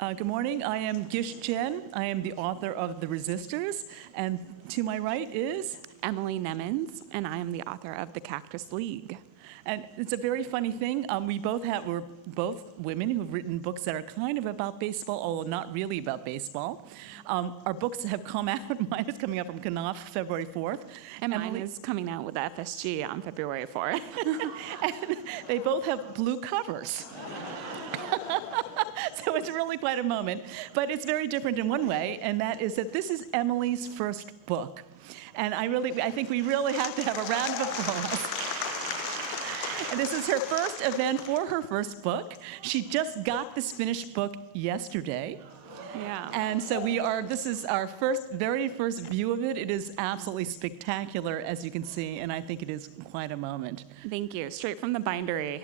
Good morning. I am Gish Jen. I am the author of The Resistors, and to my right is Emily Nemens, and I am the author of The Cactus League. And it's a very funny thing. We're both women who've written books that are kind of about baseball, although not really about baseball. Our books have come out. Mine is coming out from Knopf February 4th. And mine is coming out with the FSG on February 4th. And they both have blue covers. So it's really quite a moment. But it's very different in one way, and that is that this is Emily's first book. And I think we really have to have a round of applause. And this is her first event for her first book. She just got this finished book yesterday. Yeah. And so this is our very first view of it. It is absolutely spectacular, as you can see, and I think it is quite a moment. Thank you. Straight from the bindery.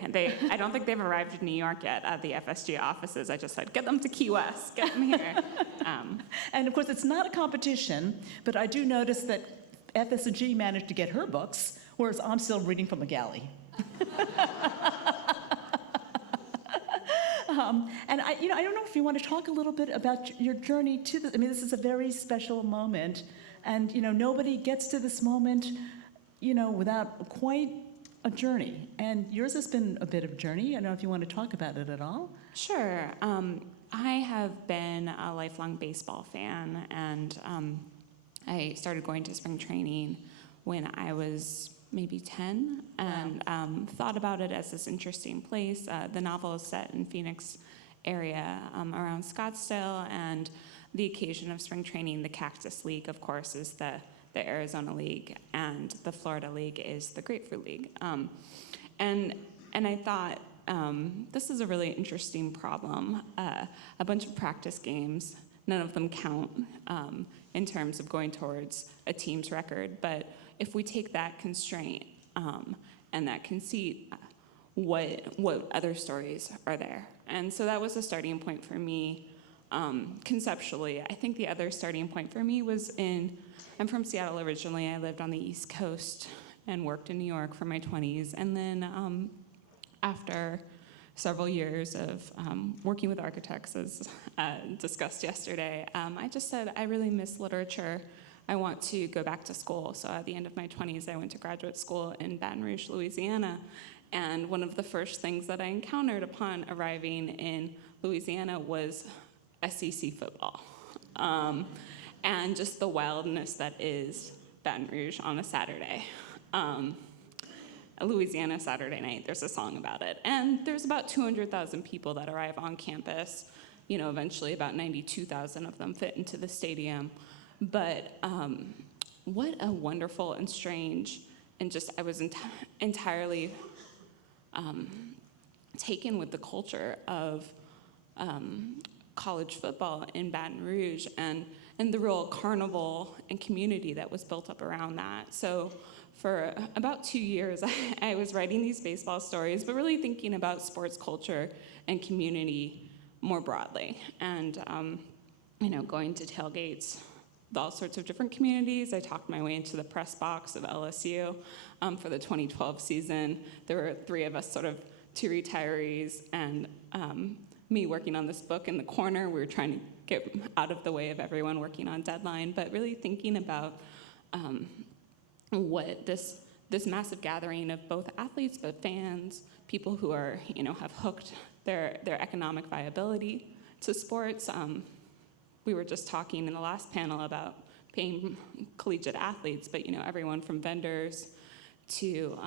I don't think they've arrived in New York yet at the FSG offices. I just said, get them to Key West, get them here. And of course, it's not a competition, but I do notice that FSG managed to get her books, whereas I'm still reading from the galley. And I don't know if you want to talk a little bit about your journey to this. I mean, this is a very special moment, and nobody gets to this moment, without quite a journey. And yours has been a bit of a journey. I don't know if you want to talk about it at all. Sure. I have been a lifelong baseball fan, and I started going to spring training when I was maybe 10, and thought about it as this interesting place. The novel is set in Phoenix area around Scottsdale, and the occasion of spring training, the Cactus League, of course, is the Arizona League, and the Florida League is the Grapefruit League. And I thought, this is a really interesting problem. A bunch of practice games, none of them count in terms of going towards a team's record, but if we take that constraint and that conceit, what other stories are there? And so that was a starting point for me conceptually. I think the other starting point for me was I'm from Seattle originally. I lived on the East Coast and worked in New York for my 20s. And then after several years of working with architects, as discussed yesterday, I just said, I really miss literature. I want to go back to school. So at the end of my 20s, I went to graduate school in Baton Rouge, Louisiana. And one of the first things that I encountered upon arriving in Louisiana was SEC football. And just the wildness that is Baton Rouge on a Saturday. A Louisiana Saturday night, there's a song about it. And there's about 200,000 people that arrive on campus. Eventually about 92,000 of them fit into the stadium. But what a wonderful and strange, and just I was entirely taken with the culture of college football in Baton Rouge and the real carnival and community that was built up around that. So for about 2 years, I was writing these baseball stories, but really thinking about sports culture and community more broadly. And going to tailgates with all sorts of different communities. I talked my way into the press box of LSU for the 2012 season. There were 3 of us, sort of 2 retirees, and me working on this book in the corner. We were trying to get out of the way of everyone working on deadline, but really thinking about what this massive gathering of both athletes, but fans, people who are, have hooked their economic viability to sports. We were just talking in the last panel about paying collegiate athletes, but everyone from vendors to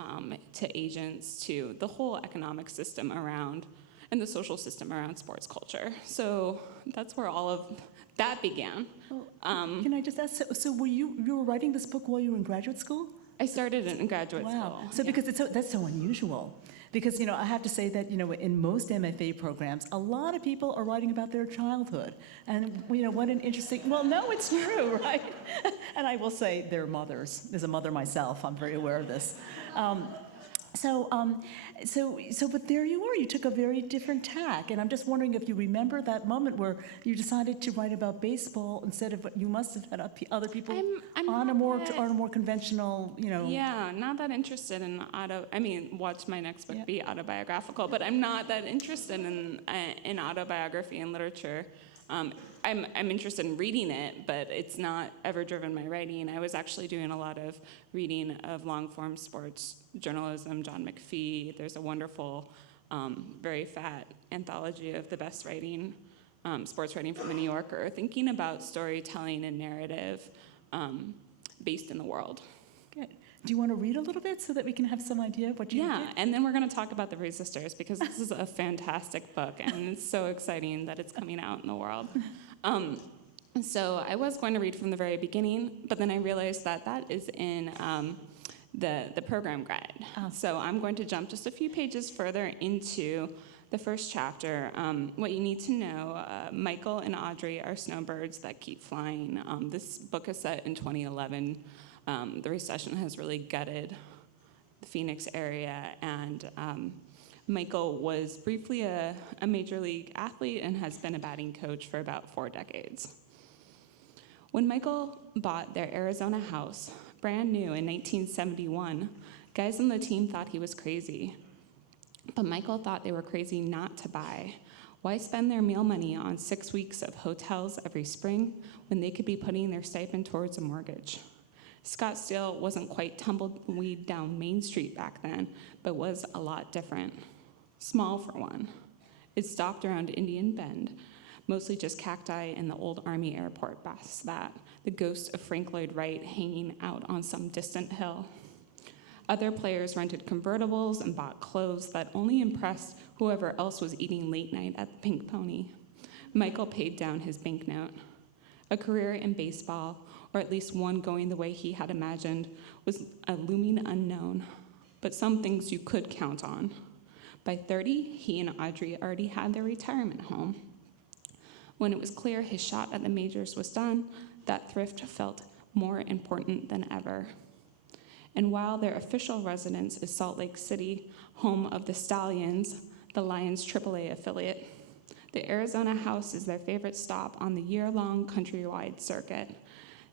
agents to the whole economic system around and the social system around sports culture. So that's where all of that began. Well, can I just ask? So were you were writing this book while you were in graduate school? I started it in graduate school. Wow. So because that's so unusual. Because, I have to say that, in most MFA programs, a lot of people are writing about their childhood. And, what an interesting, well, no, it's true, right? And I will say their mothers. As a mother myself, I'm very aware of this. But there you are. You took a very different tack, and I'm just wondering if you remember that moment where you decided to write about baseball instead of you must have had other people I'm on a not more that- on a more conventional, Yeah, not that interested in watch my next book be autobiographical, but I'm not that interested in autobiography and literature. I'm interested in reading it, but it's not ever driven my writing. I was actually doing a lot of reading of long-form sports journalism, John McPhee. There's a wonderful, very fat anthology of the best writing, sports writing from The New Yorker, thinking about storytelling and narrative based in the world. Good. Do you want to read a little bit so that we can have some idea of what you did? And then we're going to talk about The Resistors, because this is a fantastic book, and it's so exciting that it's coming out in the world. So I was going to read from the very beginning, but then I realized that is in the program guide. Oh. So I'm going to jump just a few pages further into the first chapter. What you need to know, Michael and Audrey are snowbirds that keep flying. This book is set in 2011. The recession has really gutted the Phoenix area, and Michael was briefly a major league athlete and has been a batting coach for about 4 decades. When Michael bought their Arizona house, brand new in 1971, guys on the team thought he was crazy. But Michael thought they were crazy not to buy. Why spend their meal money on 6 weeks of hotels every spring when they could be putting their stipend towards a mortgage? Scottsdale wasn't quite tumbleweed down Main Street back then, but was a lot different. Small for one. It stopped around Indian Bend, mostly just cacti and the old Army airport past that, the ghost of Frank Lloyd Wright hanging out on some distant hill. Other players rented convertibles and bought clothes that only impressed whoever else was eating late night at the Pink Pony. Michael paid down his banknote. A career in baseball, or at least one going the way he had imagined, was a looming unknown, but some things you could count on. By 30, he and Audrey already had their retirement home. When it was clear his shot at the majors was done, that thrift felt more important than ever. And while their official residence is Salt Lake City, home of the Stallions, the Lions AAA affiliate, the Arizona house is their favorite stop on the year-long countrywide circuit.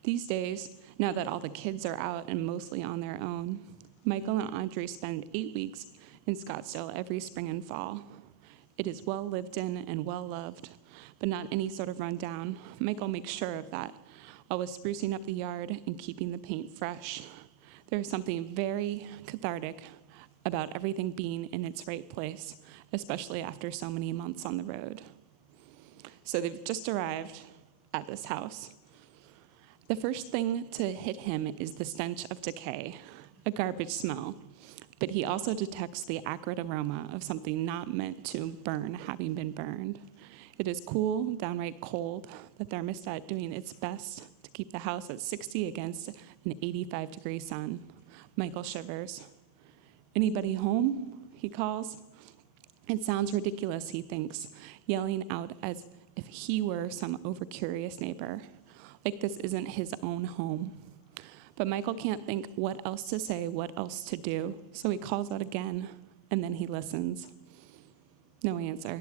These days, now that all the kids are out and mostly on their own, Michael and Audrey spend 8 weeks in Scottsdale every spring and fall. It is well lived in and well loved, but not any sort of rundown. Michael makes sure of that, always sprucing up the yard and keeping the paint fresh. There is something very cathartic about everything being in its right place, especially after so many months on the road. So they've just arrived at this house. The first thing to hit him is the stench of decay, a garbage smell, but he also detects the acrid aroma of something not meant to burn having been burned. It is cool, downright cold, the thermostat doing its best to keep the house at 60 against an 85-degree sun. Michael shivers. "Anybody home?" he calls. It sounds ridiculous, he thinks, yelling out as if he were some overcurious neighbor, like this isn't his own home. But Michael can't think what else to say, what else to do, so he calls out again, and then he listens. No answer.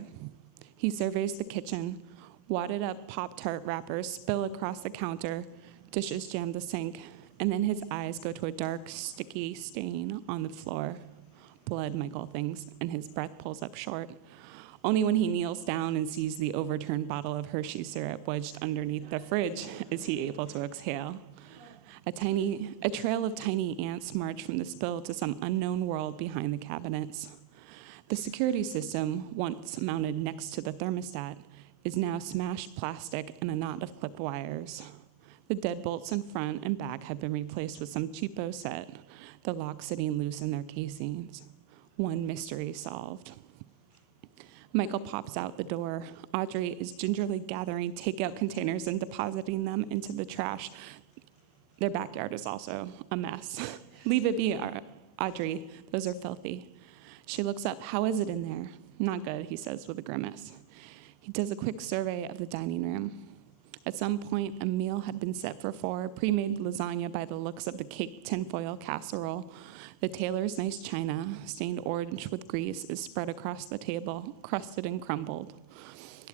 He surveys the kitchen. Wadded up Pop-Tart wrappers spill across the counter, dishes jam the sink, and then his eyes go to a dark, sticky stain on the floor. Blood, Michael thinks, and his breath pulls up short. Only when he kneels down and sees the overturned bottle of Hershey syrup wedged underneath the fridge is he able to exhale. A trail of tiny ants march from the spill to some unknown world behind the cabinets. The security system, once mounted next to the thermostat, is now smashed plastic and a knot of clipped wires. The deadbolts in front and back have been replaced with some cheapo set, the locks sitting loose in their casings. One mystery solved. Michael pops out the door. Audrey is gingerly gathering takeout containers and depositing them into the trash. Their backyard is also a mess. "Leave it be, Audrey. Those are filthy." She looks up. "How is it in there?" "Not good," he says with a grimace. He does a quick survey of the dining room. At some point, a meal had been set for 4, pre-made lasagna by the looks of the caked tinfoil casserole. The tailor's nice china, stained orange with grease, is spread across the table, crusted and crumbled.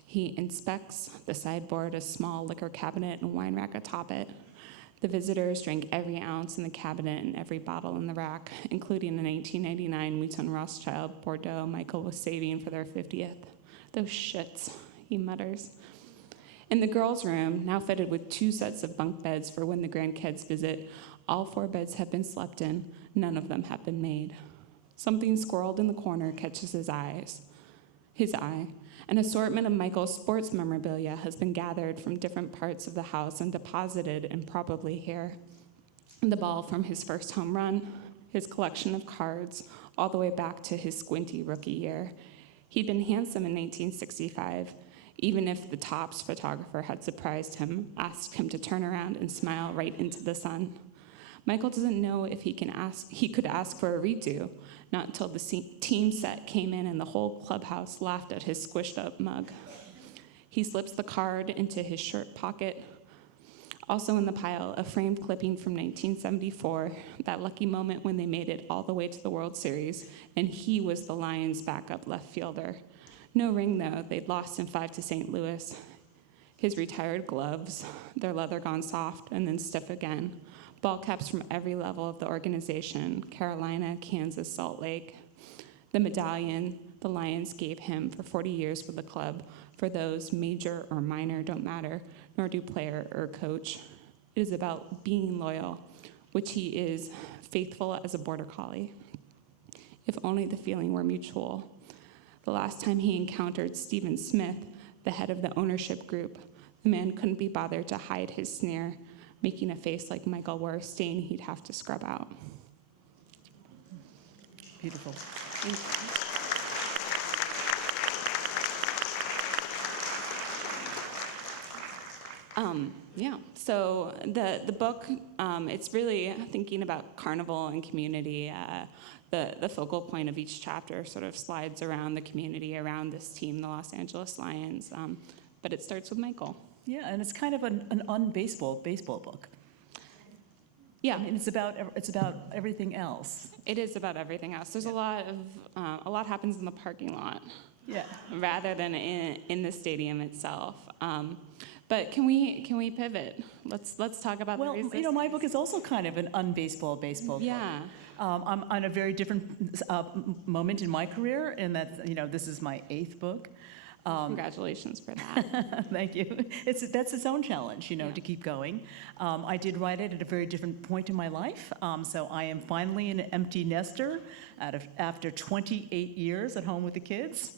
He inspects the sideboard, a small liquor cabinet and wine rack atop it. The visitors drank every ounce in the cabinet and every bottle in the rack, including the 1999 Mouton Rothschild Bordeaux Michael was saving for their 50th. Those shits, he mutters. In the girls' room, now fitted with 2 sets of bunk beds for when the grandkids visit, all 4 beds have been slept in, none of them have been made. Something squirreled in the corner catches his eye. An assortment of Michael's sports memorabilia has been gathered from different parts of the house and deposited, and probably here. The ball from his first home run, his collection of cards, all the way back to his squinty rookie year. He'd been handsome in 1965, even if the Topps photographer had surprised him, asked him to turn around and smile right into the sun. Michael doesn't know if he could ask for a redo, not until the team set came in and the whole clubhouse laughed at his squished up mug. He slips the card into his shirt pocket. Also in the pile, a framed clipping from 1974, that lucky moment when they made it all the way to the World Series, and he was the Lions' backup left fielder. No ring, though. They'd lost in 5 to St. Louis. His retired gloves, their leather gone soft and then stiff again. Ball caps from every level of the organization, Carolina, Kansas, Salt Lake. The medallion the Lions gave him for 40 years with the club. For those, major or minor don't matter, nor do player or coach. It is about being loyal, which he is, faithful as a border collie. If only the feeling were mutual. The last time he encountered Stephen Smith, the head of the ownership group, the man couldn't be bothered to hide his sneer, making a face like Michael wore a stain he'd have to scrub out. Beautiful. Thank you. So the book, it's really thinking about carnival and community. The focal point of each chapter sort of slides around the community, around this team, the Los Angeles Lions, but it starts with Michael. Yeah, and it's kind of an baseball book. Yeah, I mean, it's about everything else. it is about everything else. There's a lot happens in the parking lot. Yeah. Rather than in the stadium itself. But can we pivot? Let's talk about the resistance. Well, my book is also kind of an baseball book. Yeah. I'm on a very different moment in my career, in that this is my 8th book. Congratulations for that. Thank you. That's its own challenge, to keep going. I did write it at a very different point in my life. So I am finally an empty nester after 28 years at home with the kids.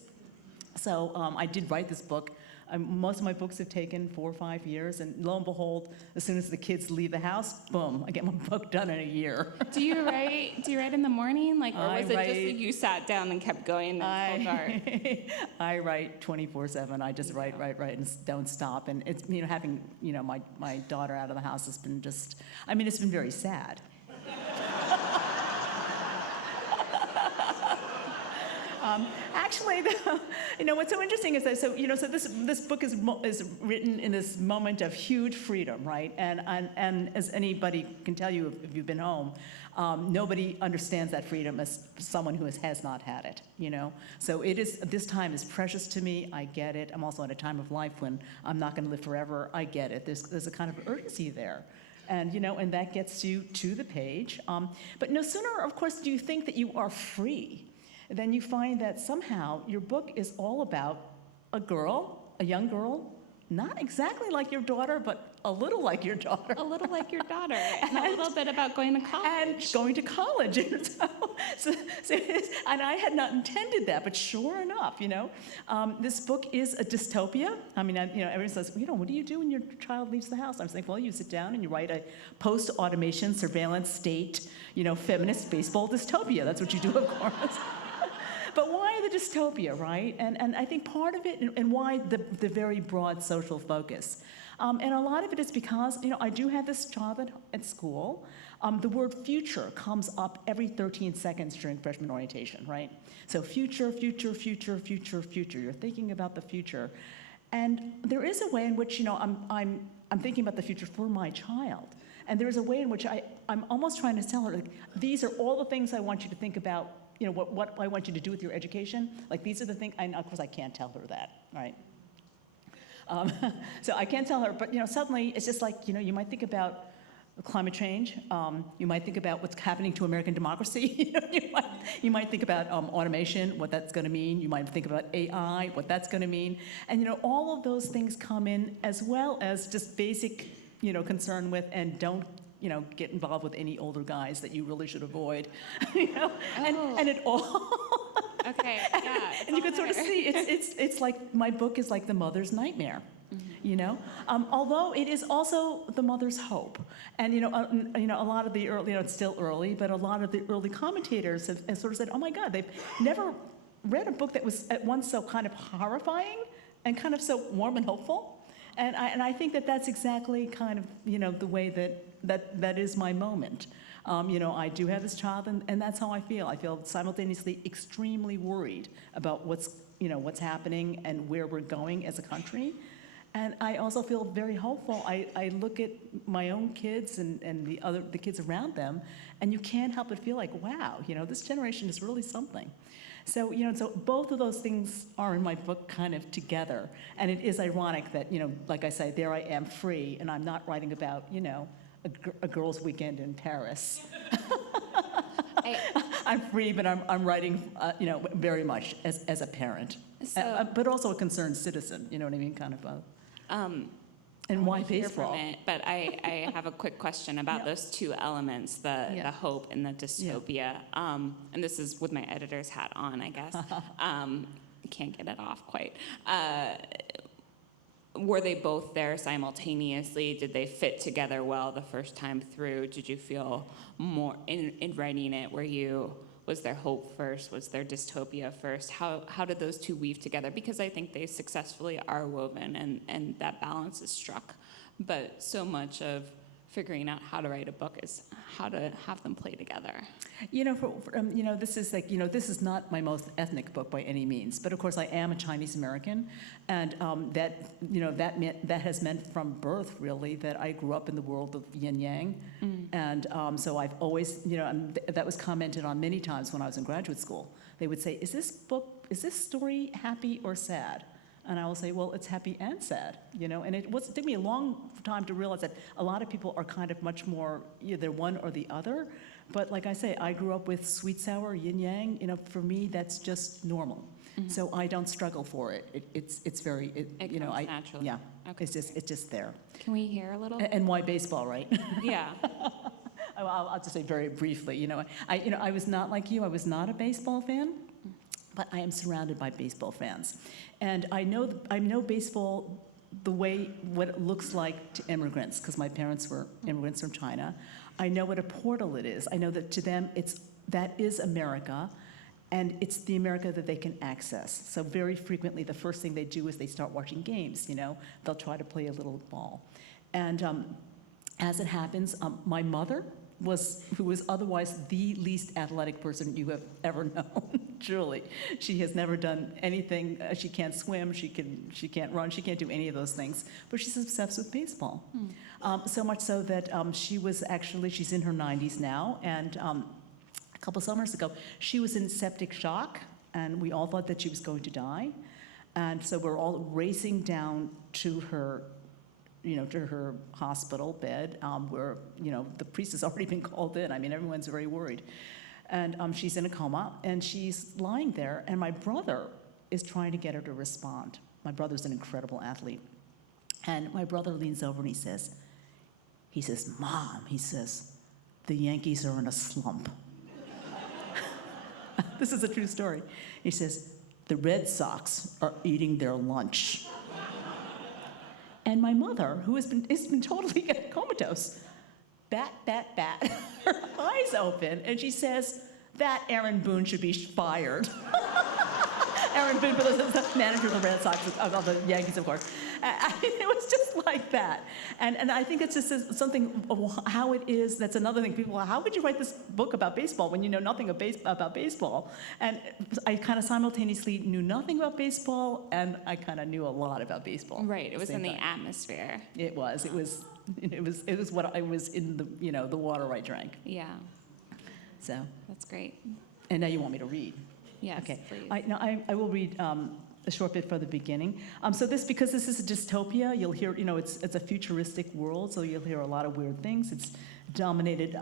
So I did write this book. Most of my books have taken 4 or 5 years, and lo and behold, as soon as the kids leave the house, boom, I get my book done in a year. Do you write in the morning, or was it just like you sat down and kept going until dark? I write 24/7. I just write, and don't stop. And it's having my daughter out of the house has been it's been very sad. Actually, what's so interesting is that so this book is written in this moment of huge freedom, right? And as anybody can tell you if you've been home, nobody understands that freedom as someone who has not had it. So this time is precious to me. I get it. I'm also at a time of life when I'm not going to live forever. I get it. There's a kind of urgency there. And and that gets you to the page. But no sooner, of course, do you think that you are free, then you find that somehow your book is all about a young girl, not exactly like your daughter, but a little like your daughter. A little like your daughter, and a little bit about going to college. And going to college. And I had not intended that, but sure enough, this book is a dystopia. I mean, everyone says, what do you do when your child leaves the house? I'm saying, well, you sit down and you write a post-automation, surveillance state, feminist baseball dystopia. That's what you do, of course. But why the dystopia, right? And I think part of it, and why the very broad social focus. And a lot of it is because, I do have this child at school. The word future comes up every 13 seconds during freshman orientation, right? So future, future, future, future, future. You're thinking about the future. And there is a way in which, I'm thinking about the future for my child. And there is a way in which I'm almost trying to tell her, like, these are all the things I want you to think about, what I want you to do with your education. Like, these are the things, and of course I can't tell her that, right? So I can't tell her, but suddenly it's just like, you might think about climate change. You might think about what's happening to American democracy. You might think about automation, what that's going to mean. You might think about AI, what that's going to mean. And all of those things come in, as well as just basic concern with, and don't get involved with any older guys that you really should avoid. And it all. Okay, yeah. And you can sort of see it's like my book is like the mother's nightmare. Although it is also the mother's hope. And a lot of the early, it's still early, but a lot of the early commentators have sort of said, oh my God, they've never read a book that was at once so kind of horrifying and kind of so warm and hopeful. And I think that that's exactly kind of the way that is my moment. I do have this child, and that's how I feel. I feel simultaneously extremely worried about what's happening and where we're going as a country. And I also feel very hopeful. I look at my own kids and the kids around them, and you can't help but feel like, wow, this generation is really something. So, so both of those things are in my book kind of together. And it is ironic that, like I say, there I am free, and I'm not writing about, a girls' weekend in Paris. I'm free, but I'm writing, very much as a parent, but also a concerned citizen. You know what I mean? Kind of. And why baseball? But I have a quick question about those two elements, the hope and the dystopia. And this is with my editor's hat on, I guess. Can't get it off quite. Were they both there simultaneously? Did they fit together well the first time through? Did you feel more in writing it? Was there hope first? Was there dystopia first? How did those two weave together? Because I think they successfully are woven, and that balance is struck. But so much of figuring out how to write a book is how to have them play together. This is like, this is not my most ethnic book by any means, but of course I am a Chinese American, and that has meant from birth really that I grew up in the world of yin yang, and so I've always, that was commented on many times when I was in graduate school. They would say, is this story happy or sad? And I will say, well, it's happy and sad, and it took me a long time to realize that a lot of people are kind of much more either one or the other. But like I say, I grew up with sweet, sour, yin yang. For me, that's just normal. Mm-hmm. So I don't struggle for it. It's very, it comes naturally. Yeah, okay. It's just there. Can we hear a little? And why baseball, right? Yeah. I'll just say very briefly. I was not like you. I was not a baseball fan. But I am surrounded by baseball fans. And I know baseball what it looks like to immigrants, because my parents were immigrants from China. I know what a portal it is. I know that to them, that is America, and it's the America that they can access. So very frequently, the first thing they do is they start watching games, They'll try to play a little ball. And as it happens, my mother, who was otherwise the least athletic person you have ever known, truly. She has never done anything. She can't swim, she can't run, she can't do any of those things. But she's obsessed with baseball. So much so that she's in her 90s now, and a couple summers ago, she was in septic shock, and we all thought that she was going to die. And so we're all racing down to her hospital bed, where, the priest has already been called in. I mean, everyone's very worried. And she's in a coma, and she's lying there, and my brother is trying to get her to respond. My brother's an incredible athlete. And my brother leans over and he says, Mom, the Yankees are in a slump. This is a true story. He says, the Red Sox are eating their lunch. And my mother, who has been totally comatose, bat, her eyes open, and she says, that Aaron Boone should be fired. Aaron Boone, the manager of the Red Sox, of the Yankees, of course. It was just like that. And I think it's just something of how it is. That's another thing. People, how could you write this book about baseball when you know nothing about baseball? And I kind of simultaneously knew nothing about baseball, and I kind of knew a lot about baseball. Right. It was in the atmosphere. It was. It was what I was in the water I drank. Yeah, So, that's great. and now you want me to read. Yes, Okay. please. I will read a short bit from the beginning. Because this is a dystopia, you'll hear, it's a futuristic world, so you'll hear a lot of weird things. It's dominated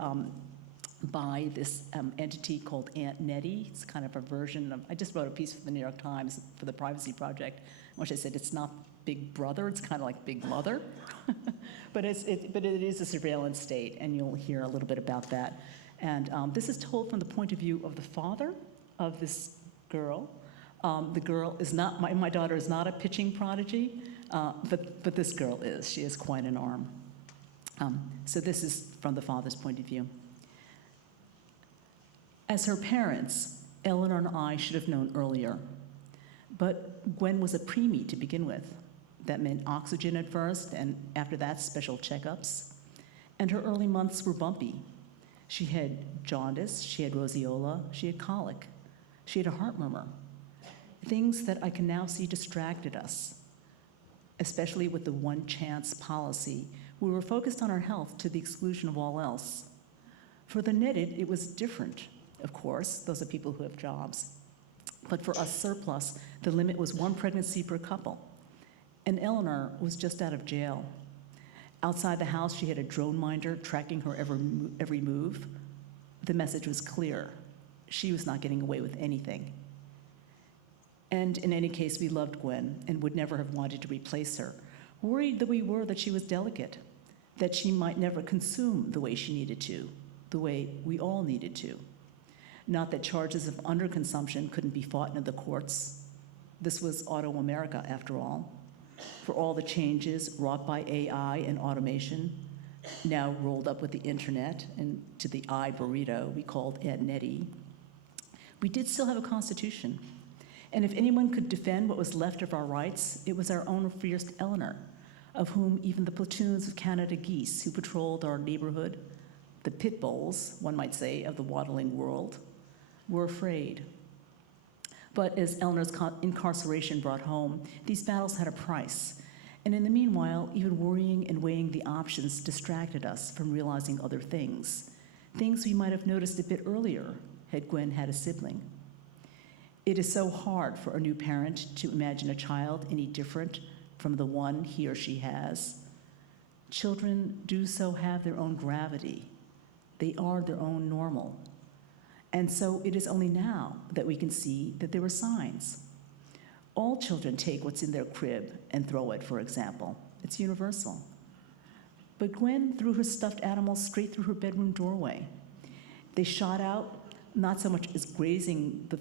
by this entity called Aunt Nettie. It's kind of a version of, I just wrote a piece for the New York Times for the Privacy Project, in which I said it's not Big Brother, it's kind of like Big Mother. But it is a surveillance state, and you'll hear a little bit about that. And this is told from the point of view of the father of this girl. The girl is not, my daughter is not a pitching prodigy, but this girl is. She has quite an arm. So this is from the father's point of view. As her parents, Eleanor and I should have known earlier. But Gwen was a preemie to begin with. That meant oxygen at first, and after that, special checkups. And her early months were bumpy. She had jaundice, she had roseola, she had colic, she had a heart murmur. Things that I can now see distracted us, especially with the one chance policy. We were focused on our health to the exclusion of all else. For the knitted, it was different, of course. Those are people who have jobs. But for us surplus, the limit was one pregnancy per couple. And Eleanor was just out of jail. Outside the house, she had a drone minder tracking her every move. The message was clear. She was not getting away with anything. And in any case, we loved Gwen and would never have wanted to replace her, worried that we were that she was delicate, that she might never consume the way she needed to, the way we all needed to. Not that charges of underconsumption couldn't be fought in the courts. This was auto America, after all. For all the changes wrought by AI and automation, now rolled up with the internet and to the burrito we called Aunt Nettie, we did still have a constitution. And if anyone could defend what was left of our rights, it was our own fierce Eleanor, of whom even the platoons of Canada geese who patrolled our neighborhood, the pit bulls, one might say, of the waddling world, were afraid. But as Eleanor's incarceration brought home, these battles had a price. And in the meanwhile, even worrying and weighing the options distracted us from realizing other things we might have noticed a bit earlier had Gwen had a sibling. It is so hard for a new parent to imagine a child any different from the one he or she has. Children do so have their own gravity. They are their own normal. And so it is only now that we can see that there were signs. All children take what's in their crib and throw it, for example. It's universal. But Gwen threw her stuffed animals straight through her bedroom doorway. They shot out, not so much as grazing the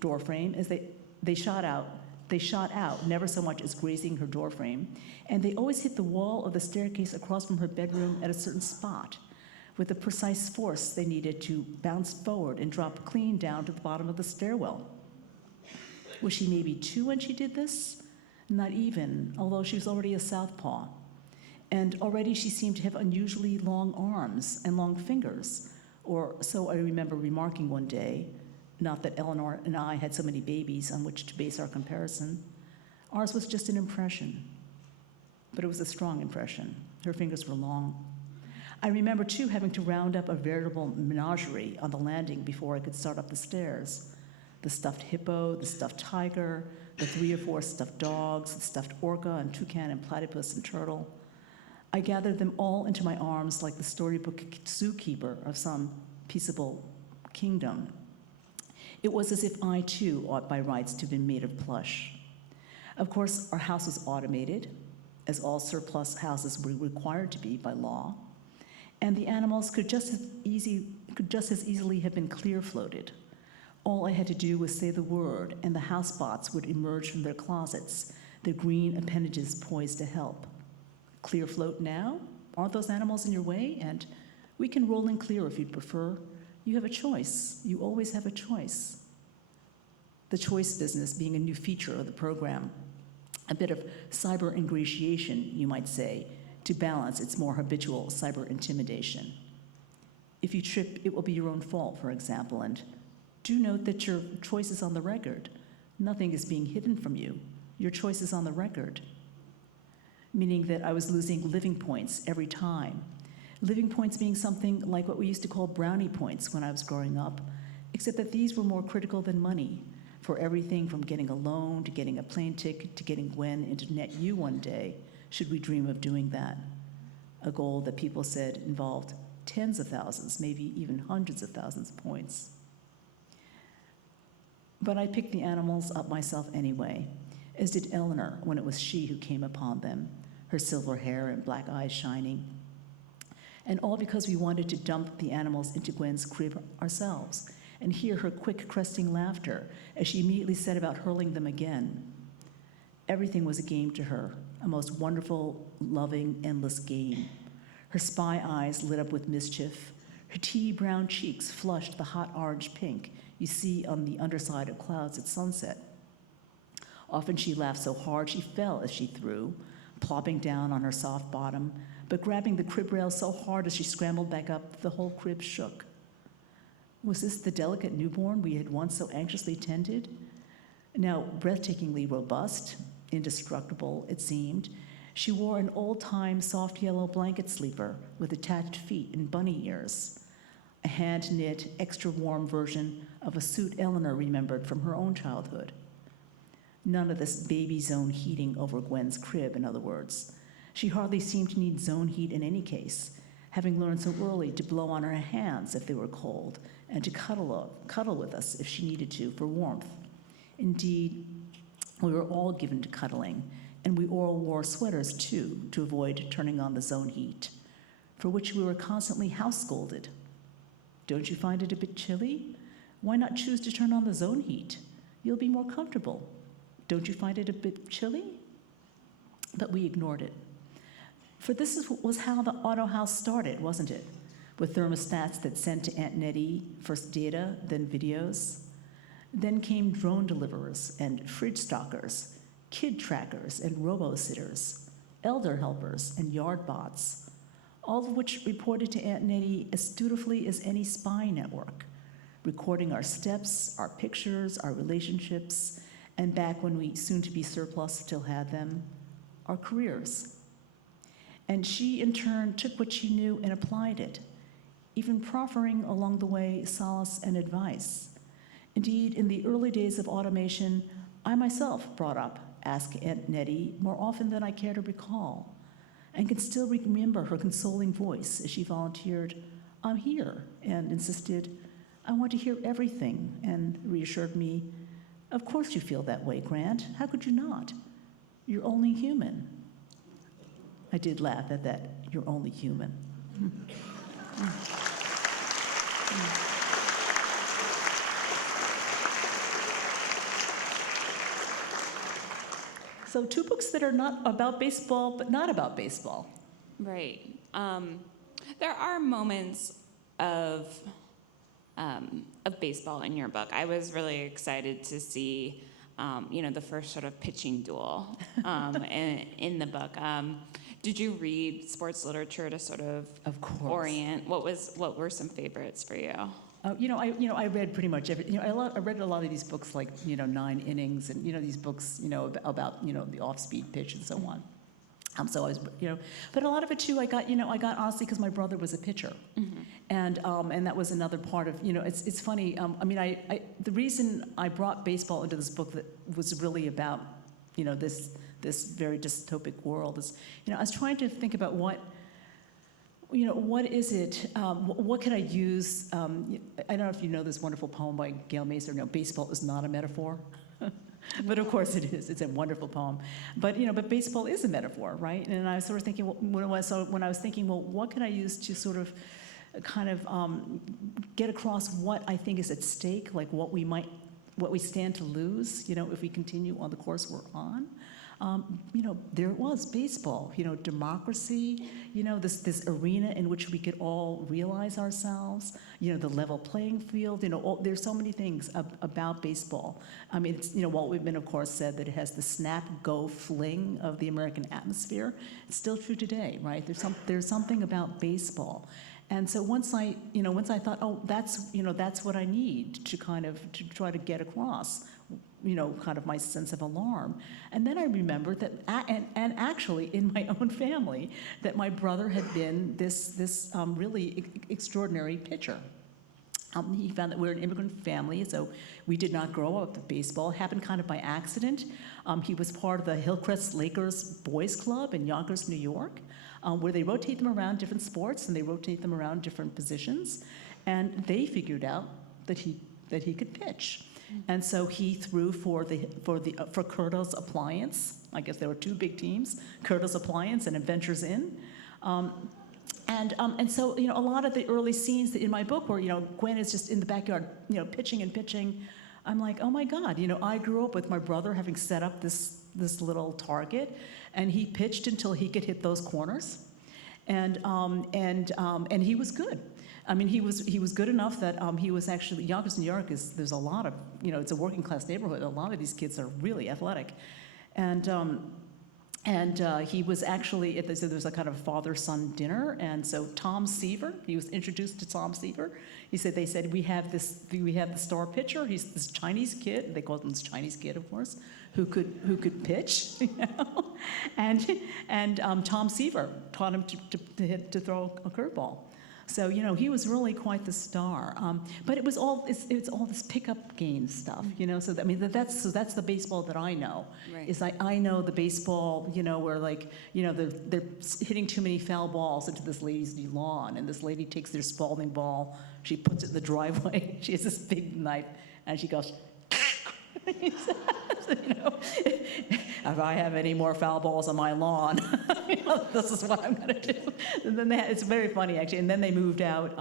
doorframe, as they shot out, never so much as grazing her doorframe, and they always hit the wall of the staircase across from her bedroom at a certain spot, with the precise force they needed to bounce forward and drop clean down to the bottom of the stairwell. Was she maybe 2 when she did this? Not even, although she was already a southpaw. And already she seemed to have unusually long arms and long fingers, or so I remember remarking one day. Not that Eleanor and I had so many babies on which to base our comparison. Ours was just an impression, but it was a strong impression. Her fingers were long. I remember, too, having to round up a veritable menagerie on the landing before I could start up the stairs. The stuffed hippo, the stuffed tiger, the 3 or 4 stuffed dogs, the stuffed orca and toucan and platypus and turtle. I gathered them all into my arms like the storybook zookeeper of some peaceable kingdom. It was as if I, too, ought by rights to have been made of plush. Of course, our house was automated, as all surplus houses were required to be by law, and the animals could just as easily have been clear-floated. All I had to do was say the word, and the housebots would emerge from their closets, their green appendages poised to help. Clear float now? Aren't those animals in your way? And we can roll in clear if you'd prefer. You have a choice. You always have a choice. The choice business being a new feature of the program, a bit of cyber ingratiation, you might say, to balance its more habitual cyber intimidation. If you trip, it will be your own fault, for example, and do note that your choice is on the record. Nothing is being hidden from you. Your choice is on the record. meaning that I was losing living points every time. Living points being something like what we used to call brownie points when I was growing up, except that these were more critical than money, for everything from getting a loan to getting a plane ticket to getting Gwen into Net U one day, should we dream of doing that. A goal that people said involved tens of thousands, maybe even hundreds of thousands of points. But I picked the animals up myself anyway, as did Eleanor when it was she who came upon them, her silver hair and black eyes shining. And all because we wanted to dump the animals into Gwen's crib ourselves and hear her quick, cresting laughter as she immediately set about hurling them again. Everything was a game to her, a most wonderful, loving, endless game. Her spy eyes lit up with mischief. Her tea brown cheeks flushed the hot orange pink you see on the underside of clouds at sunset. Often she laughed so hard she fell as she threw, plopping down on her soft bottom, but grabbing the crib rail so hard as she scrambled back up, the whole crib shook. Was this the delicate newborn we had once so anxiously tended? Now breathtakingly robust, indestructible, it seemed, she wore an old-time soft yellow blanket sleeper with attached feet and bunny ears, a hand-knit, extra-warm version of a suit Eleanor remembered from her own childhood. None of this baby zone heating over Gwen's crib, in other words. She hardly seemed to need zone heat in any case, having learned so early to blow on her hands if they were cold and to cuddle with us if she needed to for warmth. Indeed, we were all given to cuddling, and we all wore sweaters too to avoid turning on the zone heat, for which we were constantly house-scolded. Don't you find it a bit chilly? Why not choose to turn on the zone heat? You'll be more comfortable. Don't you find it a bit chilly? But we ignored it. For was how the auto house started, wasn't it? With thermostats that sent to Aunt Nettie first data, then videos. Then came drone deliverers and fridge stockers, kid trackers and robo-sitters, elder helpers and yard bots, all of which reported to Aunt Nettie as dutifully as any spy network, recording our steps, our pictures, our relationships, and back when we soon-to-be surplus still had them, our careers. And she, in turn, took what she knew and applied it, even proffering along the way solace and advice. Indeed, in the early days of automation, I myself brought up Ask Aunt Nettie more often than I care to recall, and can still remember her consoling voice as she volunteered, "I'm here," and insisted, "I want to hear everything," and reassured me, "Of course you feel that way, Grant. How could you not? You're only human." I did laugh at that, "You're only human." So 2 books that are not about baseball, but not about baseball. Right. There are moments of baseball in your book. I was really excited to see, the first sort of pitching duel in the book. Did you read sports literature to sort of course, orient? What were some favorites for you? I read pretty much every. I read a lot of these books, like 9 innings, and these books, about the off-speed pitch and so on. So I was, but a lot of it too, I got honestly because my brother was a pitcher, and that was another part of, it's funny. The reason I brought baseball into this book that was really about, this very dystopic world is, I was trying to think about what is it, what can I use? I don't know if you know this wonderful poem by Gail Macer, "Baseball is not a metaphor." But of course it is. It's a wonderful poem. But but baseball is a metaphor, right? And I was sort of thinking, when I was thinking, what can I use to sort of kind of get across what I think is at stake, like what we stand to lose, if we continue on the course we're on. There it was, baseball, democracy, this arena in which we could all realize ourselves, the level playing field, there's so many things about baseball. It's, Walt Whitman, of course, said that it has the snap, go, fling of the American atmosphere. It's still true today, right? There's something about baseball. And so once I thought, that's what I need to try to get across kind of my sense of alarm. And then I remembered that, and actually in my own family, that my brother had been this really extraordinary pitcher. He found that we're an immigrant family, so we did not grow up with baseball. It happened kind of by accident. He was part of the Hillcrest Lakers Boys Club in Yonkers, New York, where they rotate them around different sports and they rotate them around different positions. And they figured out that he could pitch. And so he threw for Curtis Appliance. I guess there were two big teams, Curtis Appliance and Adventures Inn. And so, a lot of the early scenes in my book where, Gwen is just in the backyard, pitching and pitching. I'm like, oh my God, I grew up with my brother having set up this little target, and he pitched until he could hit those corners, and he was good. I mean, he was good enough that he was actually, Yonkers, New York there's a lot of, it's a working class neighborhood. A lot of these kids are really athletic, and he was actually, so there's a kind of father-son dinner, and so Tom Seaver, he was introduced to Tom Seaver. They said, we have the star pitcher. He's this Chinese kid. They called him this Chinese kid, of course, who could pitch, and Tom Seaver taught him to throw a curveball. So he was really quite the star. But it's all this pickup game stuff, So that's the baseball that I know. Right. Is I know the baseball, where they're hitting too many foul balls into this lady's lawn, and this lady takes their Spalding ball, she puts it in the driveway. She has this big knife, and she goes. If I have any more foul balls on my lawn, this is what I'm going to do. And then it's very funny, actually. And then they moved out.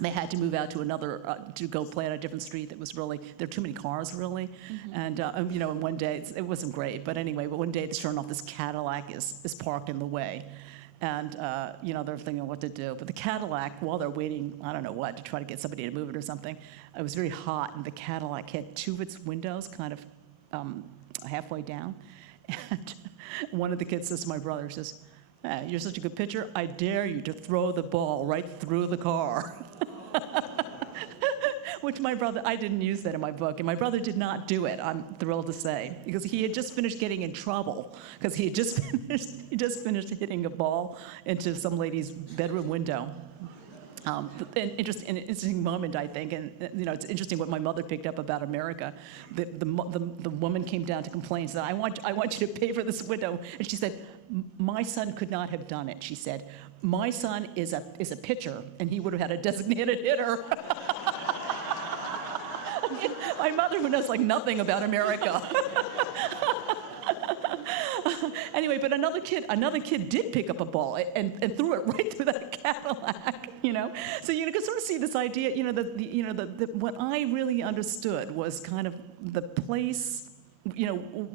They had to move out to another, to go play on a different street that was really, there were too many cars, really. Mm-hmm. And, one day, it wasn't great. But anyway, but one day, sure enough, this Cadillac is parked in the way. And, they're thinking what to do. But the Cadillac, while they're waiting, I don't know what, to try to get somebody to move it or something, it was very hot, and the Cadillac had two of its windows kind of halfway down. And one of the kids says to my brother, says, you're such a good pitcher, I dare you to throw the ball right through the car. Which my brother, I didn't use that in my book, and my brother did not do it, I'm thrilled to say, because he had just finished getting in trouble, because he just finished hitting a ball into some lady's bedroom window. An interesting moment, I think, and it's interesting what my mother picked up about America. The woman came down to complain, said, I want you to pay for this window, and she said, my son could not have done it. She said, my son is a pitcher, and he would have had a designated hitter. My mother, who knows like nothing about America. Anyway, but another kid did pick up a ball and threw it right through that Cadillac, So you can sort of see this idea, what I really understood was kind of the place,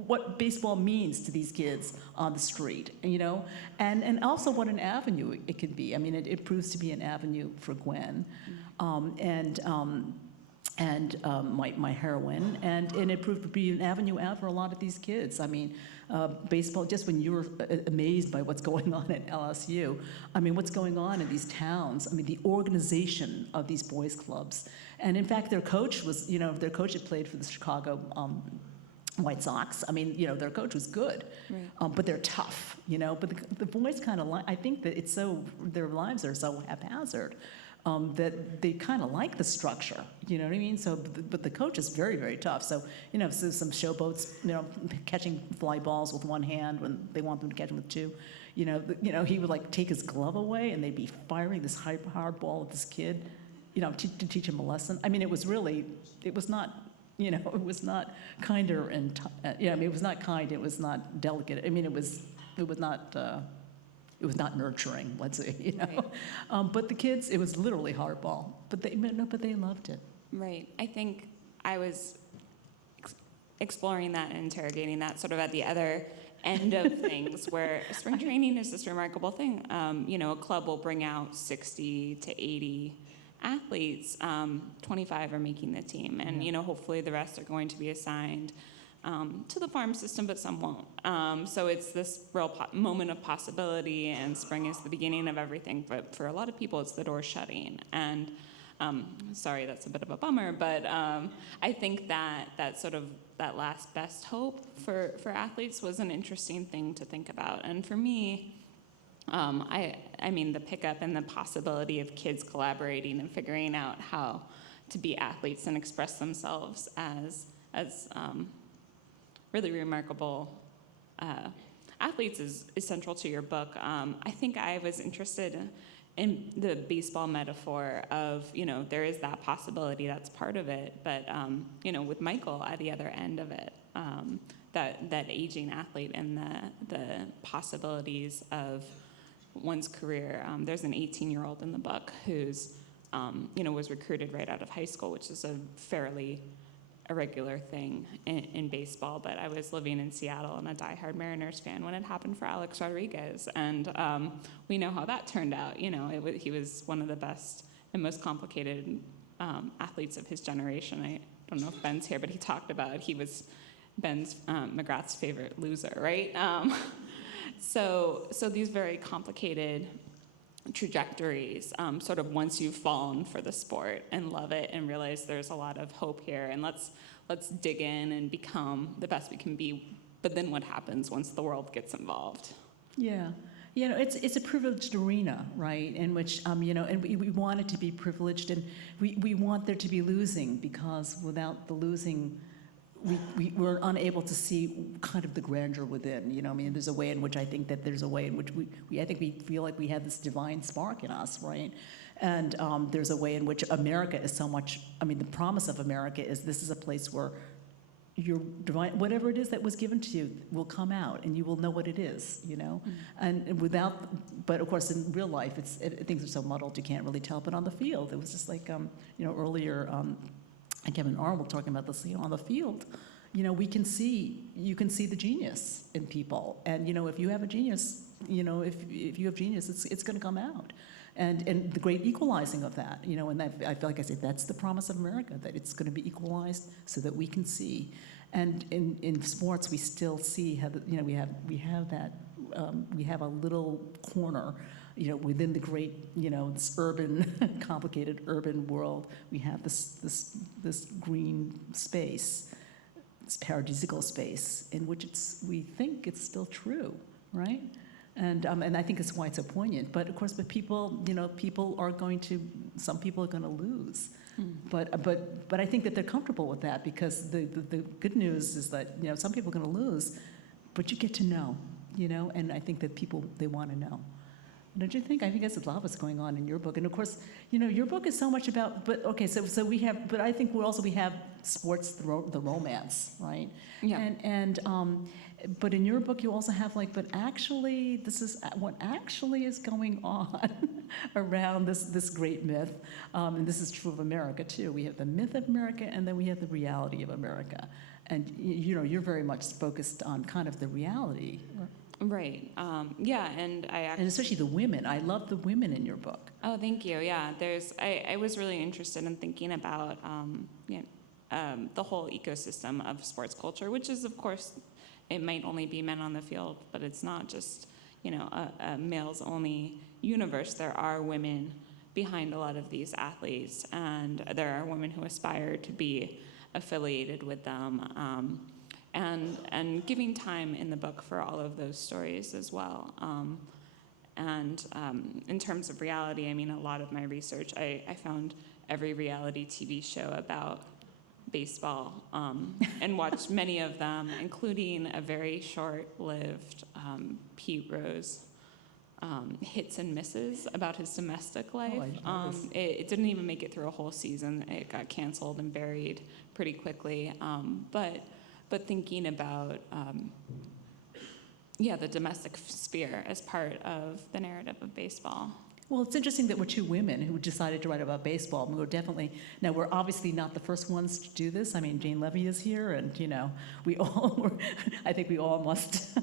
what baseball means to these kids on the street, and also what an avenue it can be. I mean, it proves to be an avenue for Gwen, my heroine, and it proved to be an avenue out for a lot of these kids. I mean, baseball, just when you were amazed by what's going on at LSU, I mean, what's going on in these towns, I mean, the organization of these boys' clubs. And in fact, their coach had played for the Chicago White Sox. I mean, their coach was good, right. But they're tough, But the boys kind of I think that their lives are so haphazard. That they kind of like the structure, you know what I mean? So, but the coach is very, very tough. So, so some showboats, catching fly balls with one hand when they want them to catch them with two. He would like take his glove away, and they'd be firing this hard ball at this kid, to teach him a lesson. I mean, it was not, it was not kinder and, it was not kind. It was not delicate. I mean, it was not nurturing, let's say, Right. But the kids, it was literally hardball. But they loved it. Right. I think I was exploring that and interrogating that sort of at the other end of things, where spring training is this remarkable thing. A club will bring out 60 to 80 athletes. 25 are making the team, and hopefully the rest are going to be assigned to the farm system, but some won't. So it's this real moment of possibility, and spring is the beginning of everything. But for a lot of people, it's the door shutting. And Sorry, that's a bit of a bummer, but I think that last best hope for athletes was an interesting thing to think about. And for me, I mean, the pickup and the possibility of kids collaborating and figuring out how to be athletes and express themselves as really remarkable athletes is central to your book. I think I was interested in the baseball metaphor of, there is that possibility that's part of it, but, with Michael at the other end of it, that aging athlete and the possibilities of one's career. There's an 18-year-old in the book who's, was recruited right out of high school, which is a fairly irregular thing in baseball. But I was living in Seattle and a diehard Mariners fan when it happened for Alex Rodriguez, and we know how that turned out. He was one of the best and most complicated athletes of his generation. I don't know if Ben's here, but he talked about he was Ben's McGrath's favorite loser, right? So these very complicated trajectories, sort of once you've fallen for the sport and love it and realize there's a lot of hope here, and let's dig in and become the best we can be. But then what happens once the world gets involved? Yeah. It's a privileged arena, right, in which, and we want it to be privileged, and we want there to be losing, because without the losing, we're unable to see kind of the grandeur within. There's a way in which I think that there's a way in which I think we feel like we have this divine spark in us, right? And there's a way in which America is so much, the promise of America is this is a place where your divine, whatever it is that was given to you will come out, and you will know what it is, Mm-hmm. And but of course in real life, things are so muddled you can't really tell. But on the field, it was just like, earlier, and Kevin Arnold talking about this, on the field, you can see the genius in people, and if you have a genius, if you have genius, it's going to come out, and the great equalizing of that, and I feel like I say that's the promise of America, that it's going to be equalized so that we can see, and in sports we still see how we have that we have a little corner. Within the great, this urban, complicated urban world, we have this green space, this paradisical space, in which we think it's still true, right? And I think it's why it's so poignant. But of course, people are going to, some people are going to lose. But I think that they're comfortable with that, because the good news is that some people are going to lose, but you get to know, and I think that people, they want to know. Don't you think? I think that's a lot what's going on in your book. And of course, your book is so much about, but okay, so we have, but I think we have sports, the romance, right? Yeah. But in your book you also have but actually this is what actually is going on around this great myth. And this is true of America too. We have the myth of America, and then we have the reality of America. And you're very much focused on kind of the reality. Right. Yeah, and and especially the women. I love the women in your book. Oh, thank you. Yeah, I was really interested in thinking about the whole ecosystem of sports culture, which is, of course, it might only be men on the field, but it's not just a males-only universe. There are women behind a lot of these athletes, and there are women who aspire to be affiliated with them. And giving time in the book for all of those stories as well. In terms of reality, a lot of my research, I found every reality TV show about baseball and watched many of them, including a very short-lived Pete Rose hits and misses about his domestic life. It didn't even make it through a whole season. It got canceled and buried pretty quickly. But thinking about, the domestic sphere as part of the narrative of baseball. Well, it's interesting that we're two women who decided to write about baseball. We're obviously not the first ones to do this. Jane Levy is here, and I think we all must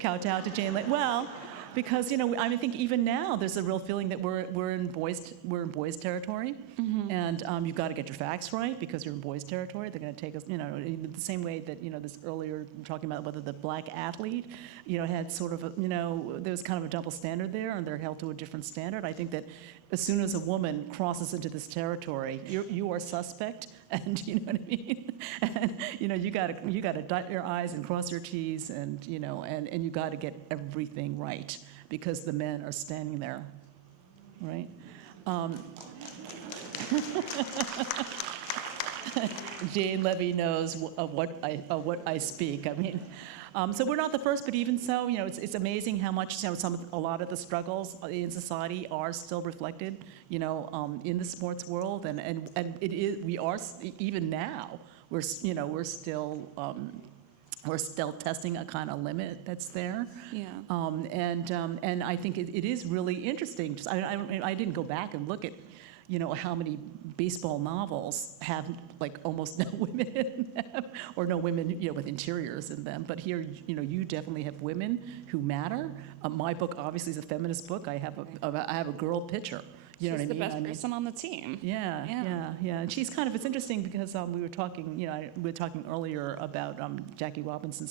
kowtow to Jane Levy. Well, because I think even now there's a real feeling that we're in boys territory, Mm-hmm. and you've got to get your facts right, because you're in boys territory. They're going to take us, in the same way that this earlier talking about whether the black athlete, had sort of there was kind of a double standard there, and they're held to a different standard. I think that as soon as a woman crosses into this territory, you are suspect, and you know what I mean. And you gotta dot your I's and cross your T's, and and you gotta get everything right because the men are standing there, right? Jane Levy knows of what I speak. I mean, so we're not the first, but even so, it's amazing how much a lot of the struggles in society are still reflected, in the sports world, and it is even now we're still testing a kind of limit that's there. Yeah. And I think it is really interesting. I didn't go back and look at how many baseball novels have like almost no women in them, or no women with interiors in them. But here, you definitely have women who matter. My book obviously is a feminist book. I have a girl pitcher. You know She's what I mean? the best person on the team. Yeah. And she's it's interesting because we were talking earlier about Jackie Robinson.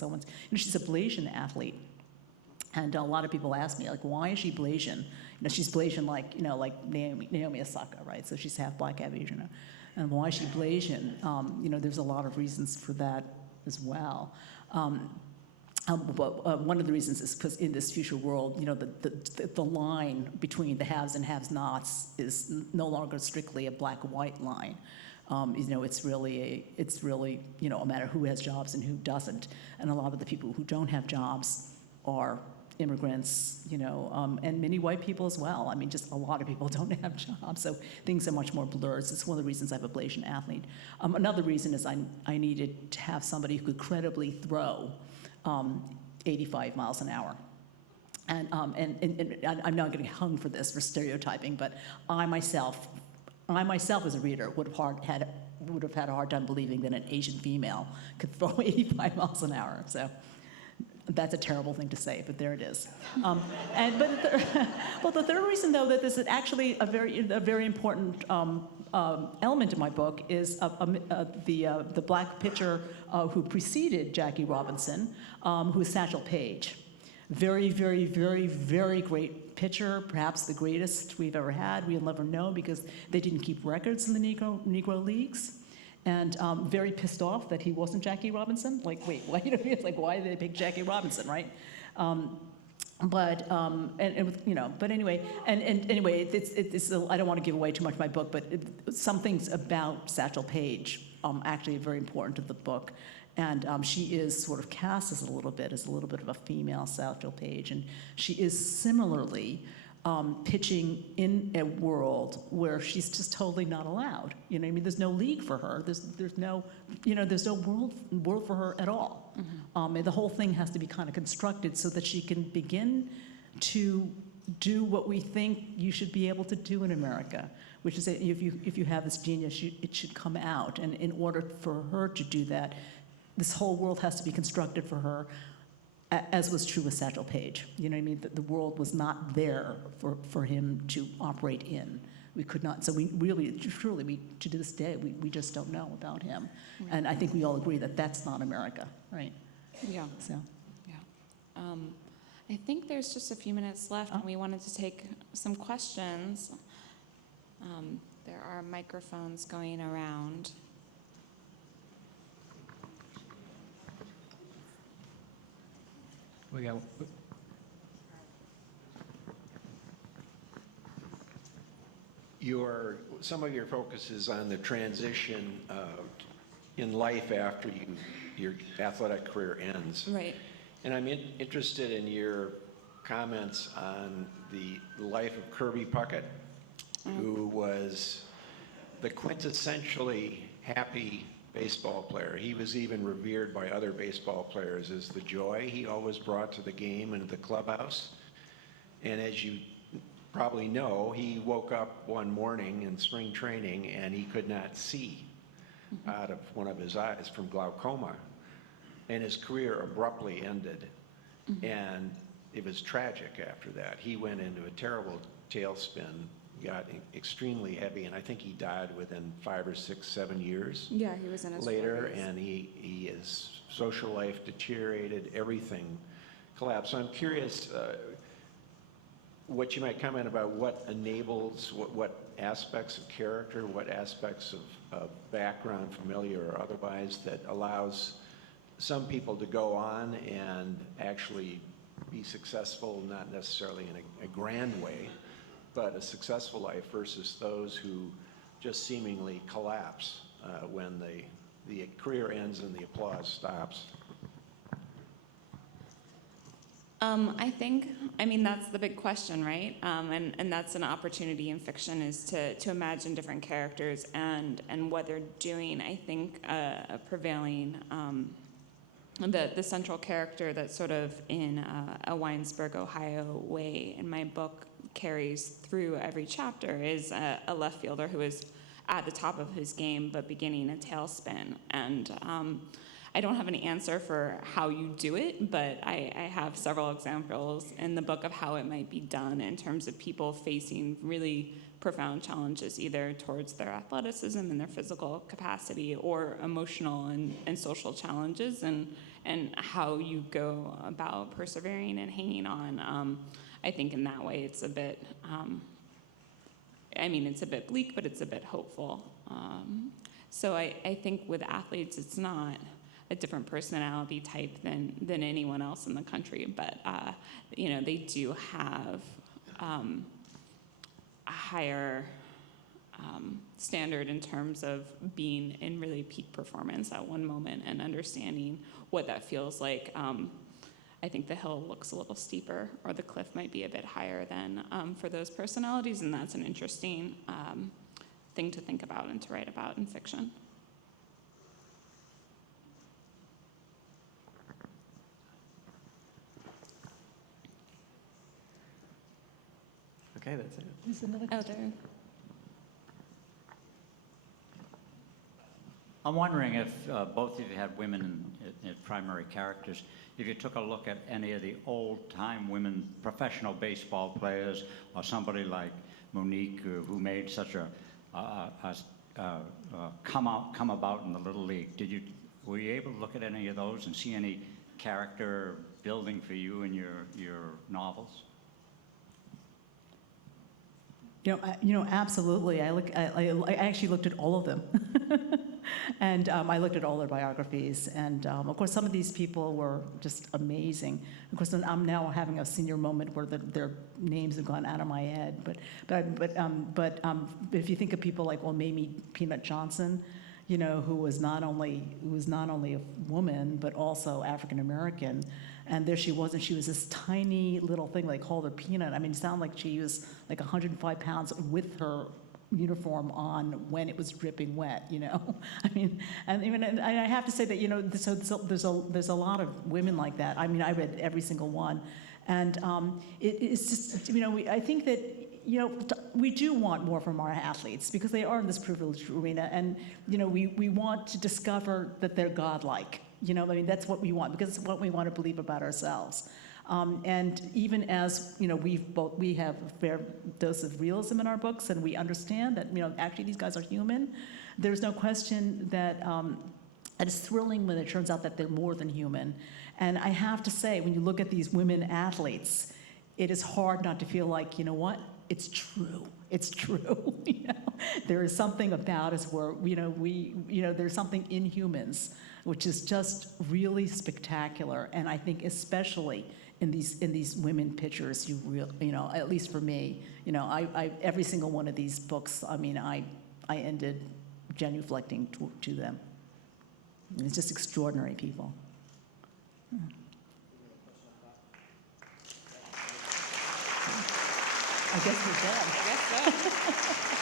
She's a Blasian athlete. And a lot of people ask me, like, why is she Blasian? She's Blasian like Naomi Osaka, right? So she's half black, half Asian. And why is she Blasian? There's a lot of reasons for that as well. But one of the reasons is because in this future world, the line between the haves and have-nots is no longer strictly a black-white line. It's really a matter of who has jobs and who doesn't. And a lot of the people who don't have jobs are immigrants, and many white people as well. I mean, just a lot of people don't have jobs, so things are much more blurred. It's one of the reasons I have a Blasian athlete. Another reason is I needed to have somebody who could credibly throw 85 miles an hour. And I'm not getting hung for this, for stereotyping, but I myself as a reader would have had a hard time believing that an Asian female could throw 85 miles an hour. So that's a terrible thing to say, but there it is. But the third reason, though, that this is actually a very important element in my book is the black pitcher who preceded Jackie Robinson, who is Satchel Paige. Very, very, very, very great pitcher, perhaps the greatest we've ever had. We'll never know because they didn't keep records in the Negro leagues. And very pissed off that he wasn't Jackie Robinson. Like, wait, why? It's like, why did they pick Jackie Robinson, right? But anyway, it's I don't want to give away too much of my book, but some things about Satchel Paige actually are very important to the book. And she is sort of cast as a little bit of a female Satchel Paige, and she is similarly pitching in a world where she's just totally not allowed. There's no league for her. There's no world for her at all. Mm-hmm. And the whole thing has to be kind of constructed so that she can begin to do what we think you should be able to do in America, which is that if you have this genius, it should come out. And in order for her to do that, this whole world has to be constructed for her, as was true with Satchel Paige. The world was not there for him to operate in. We could not, so we really, truly, to this day, we just don't know about him. Right. And I think we all agree that that's not America, right? Yeah. So. Yeah. I think there's just a few minutes left, and we wanted to take some questions. There are microphones going around. We got. Some of your focus is on the transition in life after your athletic career ends. Right. And I'm interested in your comments on the life of Kirby Puckett, who was the quintessentially happy baseball player. He was even revered by other baseball players as the joy he always brought to the game and to the clubhouse. And as you probably know, he woke up one morning in spring training and he could not see out of one of his eyes from glaucoma. And his career abruptly ended. And it was tragic after that. He went into a terrible tailspin, got extremely heavy, and I think he died within 5 or 6, 7 years. Yeah, he was in his later, 40s. And his social life deteriorated, everything collapsed. So I'm curious, what you might comment about what enables, what aspects of character, what aspects of background, familiar or otherwise, that allows some people to go on and actually be successful, not necessarily in a grand way, but a successful life, versus those who just seemingly collapse when the career ends and the applause stops. I mean, that's the big question, right? And that's an opportunity in fiction, is to imagine different characters and what they're doing. I think a prevailing, the central character that's sort of in a Winesburg, Ohio way in my book carries through every chapter is a left fielder who is at the top of his game but beginning a tailspin. And I don't have any answer for how you do it, but I have several examples in the book of how it might be done in terms of people facing really profound challenges, either towards their athleticism and their physical capacity, or emotional and social challenges, and how you go about persevering and hanging on. I think in that way it's a bit, it's a bit bleak, but it's a bit hopeful. So I think with athletes, it's not a different personality type than anyone else in the country, but they do have a higher standard in terms of being in really peak performance at one moment and understanding what that feels like. I think the hill looks a little steeper, or the cliff might be a bit higher than for those personalities, and that's an interesting thing to think about and to write about in fiction. Okay, that's it. There's another Oh, question. there. I'm wondering if both of you had women in primary characters, if you took a look at any of the old-time women professional baseball players, or somebody like Monique, who made such a come about in the Little League. Were you able to look at any of those and see any character building for you in your novels? Absolutely. I actually looked at all of them, and I looked at all their biographies. And of course, some of these people were just amazing. Of course, I'm now having a senior moment where their names have gone out of my head. But if you think of people like Mamie Peanut Johnson, who was not only a woman but also African American. And there she was, and she was this tiny little thing. They called her Peanut. I mean, it sounded like she was like 105 pounds with her uniform on when it was dripping wet. I mean, and I have to say that so there's a lot of women like that. I mean, I read every single one, and it's just I think that we do want more from our athletes because they are in this privileged arena, and we want to discover that they're godlike. That's what we want, because it's what we want to believe about ourselves. And even as we have a fair dose of realism in our books, and we understand that actually these guys are human. There's no question that it's thrilling when it turns out that they're more than human. And I have to say, when you look at these women athletes, it is hard not to feel like, what? It's true. It's true. There is something about us where there's something in humans which is just really spectacular. And I think especially in these women pitchers, at least for me, I every single one of these books, I ended genuflecting to them. It's just extraordinary people. I guess we're done. I guess so.